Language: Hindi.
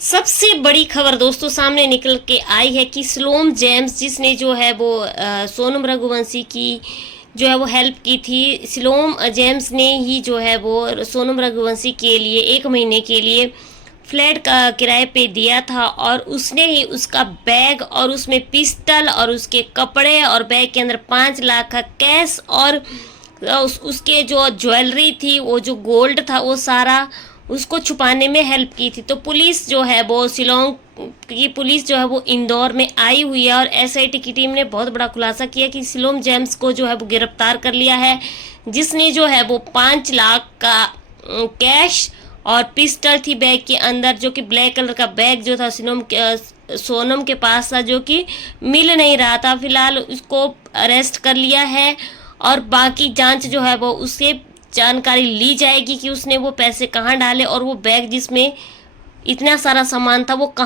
सबसे बड़ी खबर दोस्तों सामने निकल के आई है कि सिलोम जेम्स जिसने जो है वो सोनम रघुवंशी की जो है वो हेल्प की थी। सिलोम जेम्स ने ही जो है वो सोनम रघुवंशी के लिए 1 महीने के लिए फ्लैट का किराए पे दिया था और उसने ही उसका बैग और उसमें पिस्टल और उसके कपड़े और बैग के अंदर 5 लाख का कैश और उसके जो ज्वेलरी थी, वो जो गोल्ड था, वो सारा उसको छुपाने में हेल्प की थी। तो पुलिस जो है वो शिलोंग की पुलिस जो है वो इंदौर में आई हुई है और एसआईटी की टीम ने बहुत बड़ा खुलासा किया कि सिलोम जेम्स को जो है वो गिरफ्तार कर लिया है, जिसने जो है वो 5 लाख का कैश और पिस्टल थी बैग के अंदर, जो कि ब्लैक कलर का बैग जो था सोनम के पास था, जो कि मिल नहीं रहा था। फिलहाल उसको अरेस्ट कर लिया है और बाकी जांच जो है वो उससे जानकारी ली जाएगी कि उसने वो पैसे कहाँ डाले और वो बैग जिसमें इतना सारा सामान था वो कहाँ